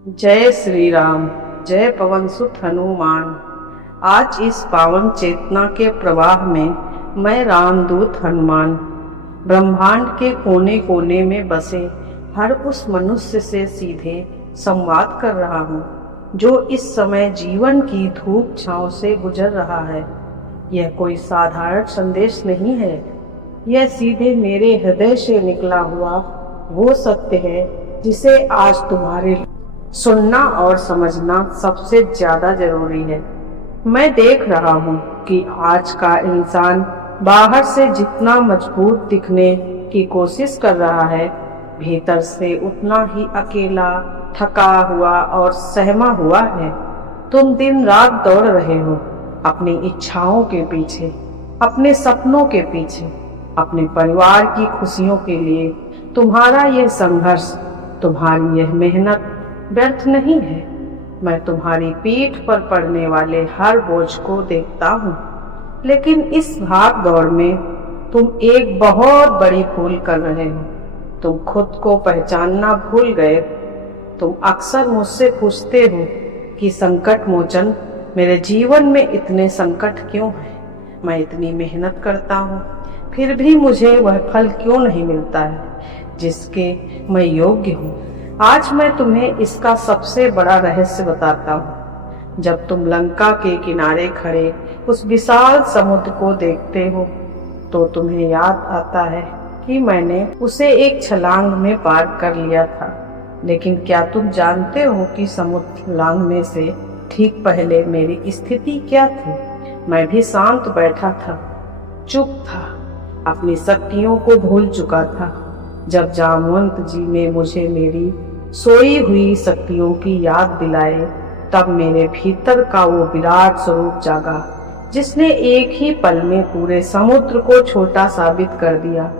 जय श्री राम। जय पवन सुत हनुमान। आज इस पावन चेतना के प्रवाह में मैं रामदूत हनुमान ब्रह्मांड के कोने कोने में बसे हर उस मनुष्य से सीधे संवाद कर रहा हूँ जो इस समय जीवन की धूप छांव से गुजर रहा है। यह कोई साधारण संदेश नहीं है, यह सीधे मेरे हृदय से निकला हुआ वो सत्य है जिसे आज तुम्हारे सुनना और समझना सबसे ज्यादा जरूरी है। मैं देख रहा हूँ कि आज का इंसान बाहर से जितना मजबूत दिखने की कोशिश कर रहा है, भीतर से उतना ही अकेला, थका हुआ और सहमा हुआ है। तुम दिन रात दौड़ रहे हो अपनी इच्छाओं के पीछे, अपने सपनों के पीछे, अपने परिवार की खुशियों के लिए। तुम्हारा यह संघर्ष, तुम्हारी यह मेहनत व्यर्थ नहीं है। मैं तुम्हारी पीठ पर पड़ने वाले हर बोझ को देखता हूँ, लेकिन इस भाग दौड़ में तुम एक बहुत बड़ी भूल कर रहे हो। तुम खुद को पहचानना भूल गए। तुम अक्सर मुझसे पूछते हो कि संकट मोचन, मेरे जीवन में इतने संकट क्यों हैं? मैं इतनी मेहनत करता हूँ, फिर भी मुझे वह फल क्यों नहीं मिलता है जिसके मैं योग्य हूँ। आज मैं तुम्हें इसका सबसे बड़ा रहस्य बताता हूँ। जब तुम लंका के किनारे खड़े उस विशाल समुद्र को देखते हो तो तुम्हें याद आता है कि मैंने उसे एक छलांग में पार कर लिया था। लेकिन क्या तुम जानते हो कि समुद्र लांघने से ठीक पहले मेरी स्थिति क्या थी? मैं भी शांत बैठा था, चुप था, अपनी शक्तियों को भूल चुका था। जब जामवंत जी ने मुझे मेरी सोई हुई शक्तियों की याद दिलाए, तब मेरे भीतर का वो विराट स्वरूप जागा जिसने एक ही पल में पूरे समुद्र को छोटा साबित कर दिया।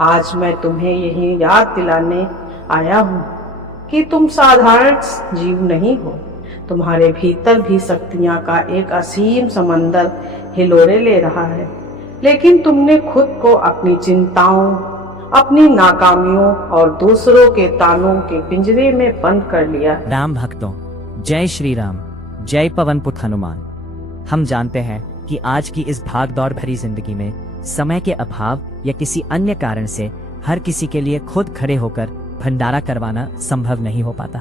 आज मैं तुम्हें यही याद दिलाने आया हूँ कि तुम साधारण जीव नहीं हो। तुम्हारे भीतर भी शक्तियाँ का एक असीम समंदर हिलोरे ले रहा है, लेकिन तुमने खुद को अपनी चिंताओं, अपनी नाकामियों और दूसरों के तानों के पिंजरे में बंद कर लिया। राम भक्तों, जय श्री राम। जय पवन पुत्र हनुमान। हम जानते हैं कि आज की इस भाग दौड़ भरी जिंदगी में समय के अभाव या किसी अन्य कारण से हर किसी के लिए खुद खड़े होकर भंडारा करवाना संभव नहीं हो पाता।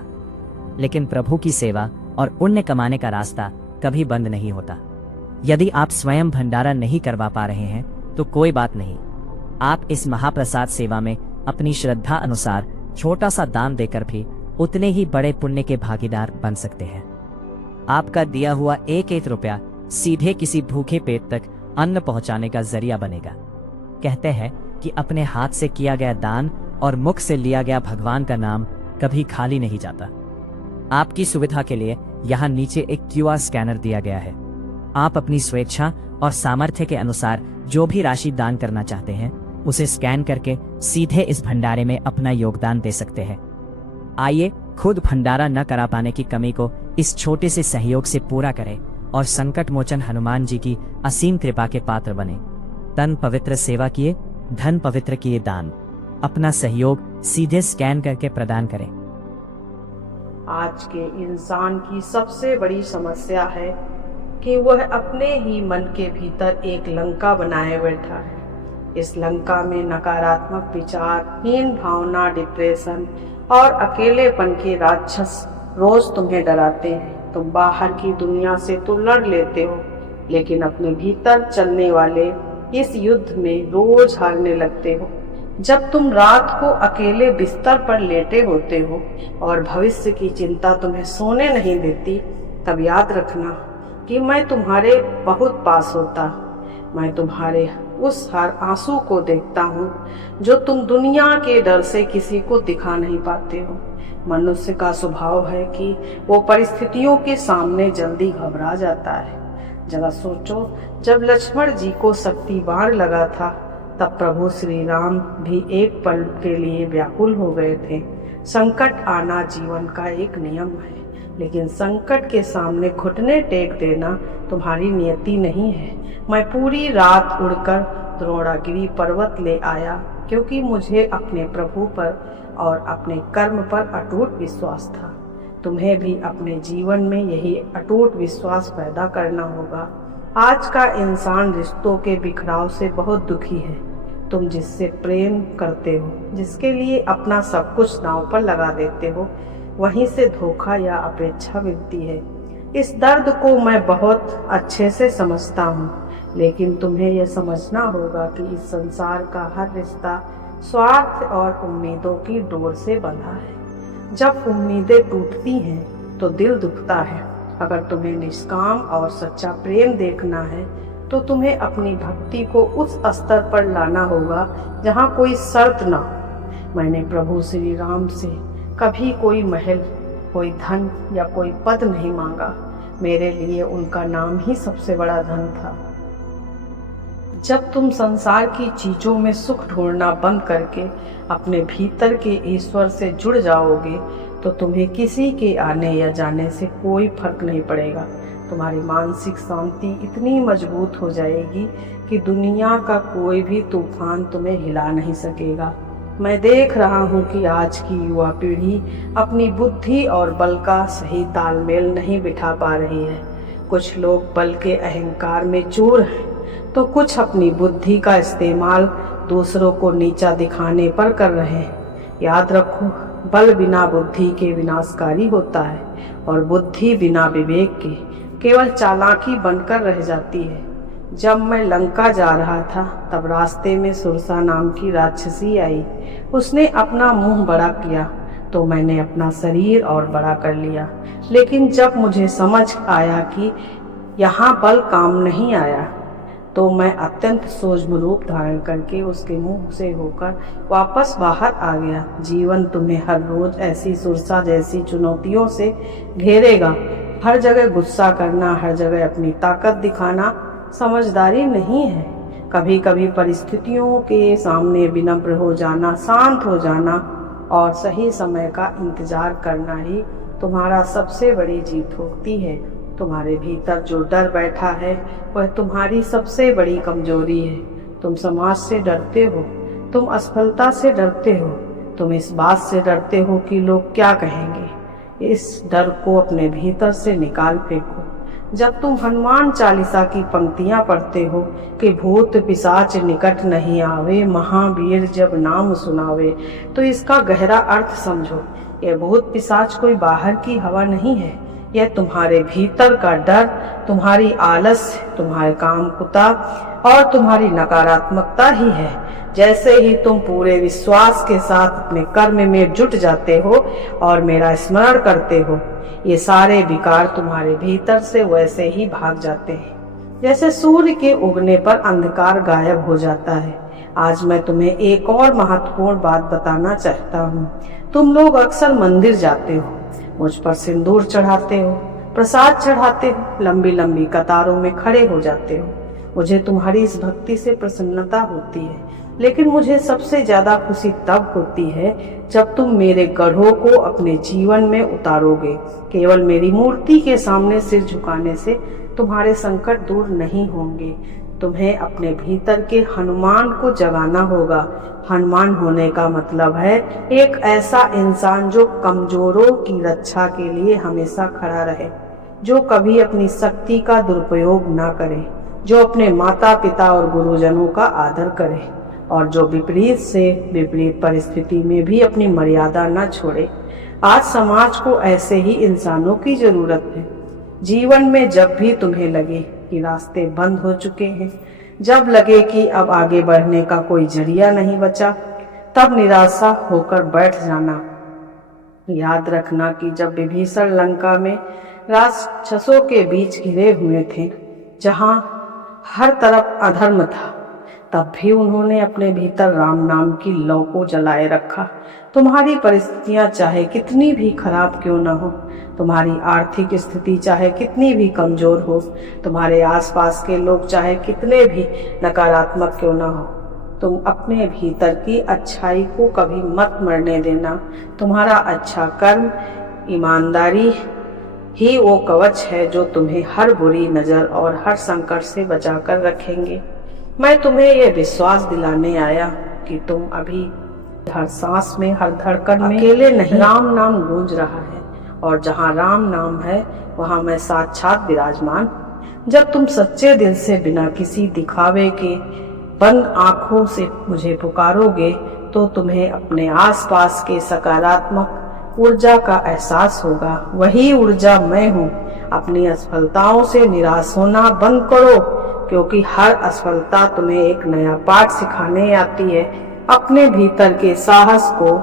लेकिन प्रभु की सेवा और पुण्य कमाने का रास्ता कभी बंद नहीं होता। यदि आप स्वयं भंडारा नहीं करवा पा रहे हैं तो कोई बात नहीं, आप इस महाप्रसाद सेवा में अपनी श्रद्धा अनुसार छोटा सा दान देकर भी उतने ही बड़े पुण्य के भागीदार बन सकते हैं। आपका दिया हुआ एक एक रुपया सीधे किसी भूखे पेट तक अन्न पहुंचाने का जरिया बनेगा। कहते हैं कि अपने हाथ से किया गया दान और मुख से लिया गया भगवान का नाम कभी खाली नहीं जाता। आपकी सुविधा के लिए यहाँ नीचे एक QR स्कैनर दिया गया है। आप अपनी स्वेच्छा और सामर्थ्य के अनुसार जो भी राशि दान करना चाहते हैं उसे स्कैन करके सीधे इस भंडारे में अपना योगदान दे सकते हैं। आइए खुद भंडारा न करा पाने की कमी को इस छोटे से सहयोग से पूरा करें और संकट मोचन हनुमान जी की असीम कृपा के पात्र बने। तन पवित्र सेवा किए, धन पवित्र किए दान। अपना सहयोग सीधे स्कैन करके प्रदान करें। आज के इंसान की सबसे बड़ी समस्या है कि वह अपने ही मन के भीतर एक लंका बनाए बैठा है। इस लंका में नकारात्मक विचार, हीन भावना, डिप्रेशन और अकेलेपन के राक्षस रोज तुम्हें डराते हैं। तुम बाहर की दुनिया से तो लड़ लेते हो, लेकिन अपने भीतर चलने वाले इस युद्ध में रोज हारने लगते हो। जब तुम रात को अकेले बिस्तर पर लेटे होते हो और भविष्य की चिंता तुम्हें सोने नहीं देती, तब याद रखना कि मैं तुम्हारे बहुत पास होता। मैं तुम्हारे उस हर आंसू को देखता हूँ जो तुम दुनिया के डर से किसी को दिखा नहीं पाते हो। मनुष्य का स्वभाव है कि वो परिस्थितियों के सामने जल्दी घबरा जाता है। जरा सोचो, जब लक्ष्मण जी को शक्ति बाण लगा था तब प्रभु श्री राम भी एक पल के लिए व्याकुल हो गए थे। संकट आना जीवन का एक नियम है, लेकिन संकट के सामने घुटने टेक देना तुम्हारी नियति नहीं है। मैं पूरी रात उड़कर द्रोणागिरी पर्वत ले आया क्योंकि मुझे अपने प्रभु पर और अपने कर्म पर अटूट विश्वास था। तुम्हें भी अपने जीवन में यही अटूट विश्वास पैदा करना होगा। आज का इंसान रिश्तों के बिखराव से बहुत दुखी है। तुम जिससे प्रेम करते हो, जिसके लिए अपना सब कुछ नाव पर लगा देते हो, वहीं से धोखा या अपेक्षा मिलती है। इस दर्द को मैं बहुत अच्छे से समझता हूँ, लेकिन तुम्हें यह समझना होगा कि इस संसार का हर रिश्ता स्वार्थ और उम्मीदों की डोर से बंधा है। जब उम्मीदें टूटती हैं तो दिल दुखता है। अगर तुम्हें निष्काम और सच्चा प्रेम देखना है तो तुम्हें अपनी भक्ति को उस स्तर पर लाना होगा जहाँ कोई शर्त ना हो। मैंने प्रभु श्री राम से कभी कोई महल, कोई धन या कोई पद नहीं मांगा। मेरे लिए उनका नाम ही सबसे बड़ा धन था। जब तुम संसार की चीजों में सुख ढूंढना बंद करके अपने भीतर के ईश्वर से जुड़ जाओगे तो तुम्हें किसी के आने या जाने से कोई फर्क नहीं पड़ेगा। तुम्हारी मानसिक शांति इतनी मजबूत हो जाएगी कि दुनिया का कोई भी तूफान तुम्हें हिला नहीं सकेगा। मैं देख रहा हूँ कि आज की युवा पीढ़ी अपनी बुद्धि और बल का सही तालमेल नहीं बिठा पा रही है। कुछ लोग बल के अहंकार में चूर हैं तो कुछ अपनी बुद्धि का इस्तेमाल दूसरों को नीचा दिखाने पर कर रहे हैं। याद रखो, बल बिना बुद्धि के विनाशकारी होता है और बुद्धि बिना विवेक के केवल चालाकी बनकर रह जाती है। जब मैं लंका जा रहा था तब रास्ते में सुरसा नाम की राक्षसी आई। उसने अपना मुंह बड़ा किया तो मैंने अपना शरीर और बड़ा कर लिया। लेकिन जब मुझे समझ आया कि यहाँ बल काम नहीं आया तो मैं अत्यंत सूक्ष्म रूप धारण करके उसके मुंह से होकर वापस बाहर आ गया। जीवन तुम्हें हर रोज ऐसी सुरसा जैसी चुनौतियों से घेरेगा। हर जगह गुस्सा करना, हर जगह अपनी ताकत दिखाना समझदारी नहीं है। कभी कभी परिस्थितियों के सामने विनम्र हो जाना, शांत हो जाना और सही समय का इंतजार करना ही तुम्हारा सबसे बड़ी जीत होती है। तुम्हारे भीतर जो डर बैठा है वह तुम्हारी सबसे बड़ी कमजोरी है। तुम समाज से डरते हो, तुम असफलता से डरते हो, तुम इस बात से डरते हो कि लोग क्या कहेंगे। इस डर को अपने भीतर से निकाल फेंको। जब तुम हनुमान चालीसा की पंक्तियां पढ़ते हो कि भूत पिशाच निकट नहीं आवे, महावीर जब नाम सुनावे, तो इसका गहरा अर्थ समझो। यह भूत पिशाच कोई बाहर की हवा नहीं है, यह तुम्हारे भीतर का डर, तुम्हारी आलस्य, तुम्हारे कामकुता और तुम्हारी नकारात्मकता ही है। जैसे ही तुम पूरे विश्वास के साथ अपने कर्म में जुट जाते हो और मेरा स्मरण करते हो, ये सारे विकार तुम्हारे भीतर से वैसे ही भाग जाते हैं जैसे सूर्य के उगने पर अंधकार गायब हो जाता है। आज मैं तुम्हें एक और महत्वपूर्ण बात बताना चाहता हूँ। तुम लोग अक्सर मंदिर जाते हो, मुझ पर सिंदूर चढ़ाते हो, प्रसाद चढ़ाते हो, लंबी लंबी कतारों में खड़े हो जाते हो। मुझे तुम्हारी इस भक्ति से प्रसन्नता होती है, लेकिन मुझे सबसे ज्यादा खुशी तब होती है जब तुम मेरे गढ़ों को अपने जीवन में उतारोगे। केवल मेरी मूर्ति के सामने सिर झुकाने से तुम्हारे संकट दूर नहीं होंगे। तुम्हें अपने भीतर के हनुमान को जगाना होगा। हनुमान होने का मतलब है एक ऐसा इंसान जो कमजोरों की रक्षा के लिए हमेशा खड़ा रहे, जो कभी अपनी शक्ति का दुरुपयोग ना करे, जो अपने माता पिता और गुरुजनों का आदर करे और जो विपरीत से विपरीत परिस्थिति में भी अपनी मर्यादा न छोड़े। आज समाज को ऐसे ही इंसानों की जरूरत है। जीवन में जब भी तुम्हें लगे कि रास्ते बंद हो चुके हैं, जब लगे कि अब आगे बढ़ने का कोई जरिया नहीं बचा, तब निराशा होकर बैठ जाना। याद रखना कि जब विभीषण लंका में राक्षसों के बीच घिरे हुए थे, जहां हर तरफ अधर्म था, तब भी उन्होंने अपने भीतर राम नाम की लौ को जलाए रखा। तुम्हारी परिस्थितियां चाहे कितनी भी खराब क्यों न हो, तुम्हारी आर्थिक स्थिति चाहे कितनी भी कमजोर हो, तुम्हारे आसपास के लोग चाहे कितने भी नकारात्मक क्यों न हो, तुम अपने भीतर की अच्छाई को कभी मत मरने देना। तुम्हारा अच्छा कर्म, ईमानदारी ही वो कवच है जो तुम्हें हर बुरी नजर और हर संकट से बचाकर रखेंगे। मैं तुम्हें यह विश्वास दिलाने आया कि तुम अभी हर सांस में, हर धड़कन में अकेले नहीं। राम नाम गूंज रहा है और जहाँ राम नाम है वहाँ मैं साक्षात विराजमान। जब तुम सच्चे दिल से बिना किसी दिखावे के बंद आंखों से मुझे पुकारोगे तो तुम्हें अपने आसपास के सकारात्मक ऊर्जा का एहसास होगा। वही ऊर्जा मैं हूँ। अपनी असफलताओं से निराश होना बंद करो, क्योंकि हर असफलता तुम्हें एक नया पाठ सिखाने आती है। अपने भीतर के साहस को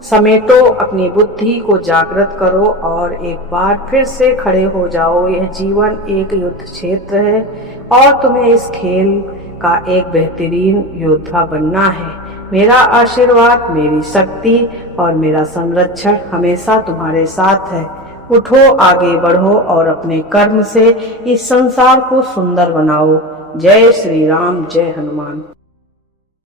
समेटो, अपनी बुद्धि को जागृत करो और एक बार फिर से खड़े हो जाओ। यह जीवन एक युद्ध क्षेत्र है और तुम्हें इस खेल का एक बेहतरीन योद्धा बनना है। मेरा आशीर्वाद, मेरी शक्ति और मेरा संरक्षण हमेशा तुम्हारे साथ है। उठो, आगे बढ़ो और अपने कर्म से इस संसार को सुंदर बनाओ। जय श्री राम, जय हनुमान।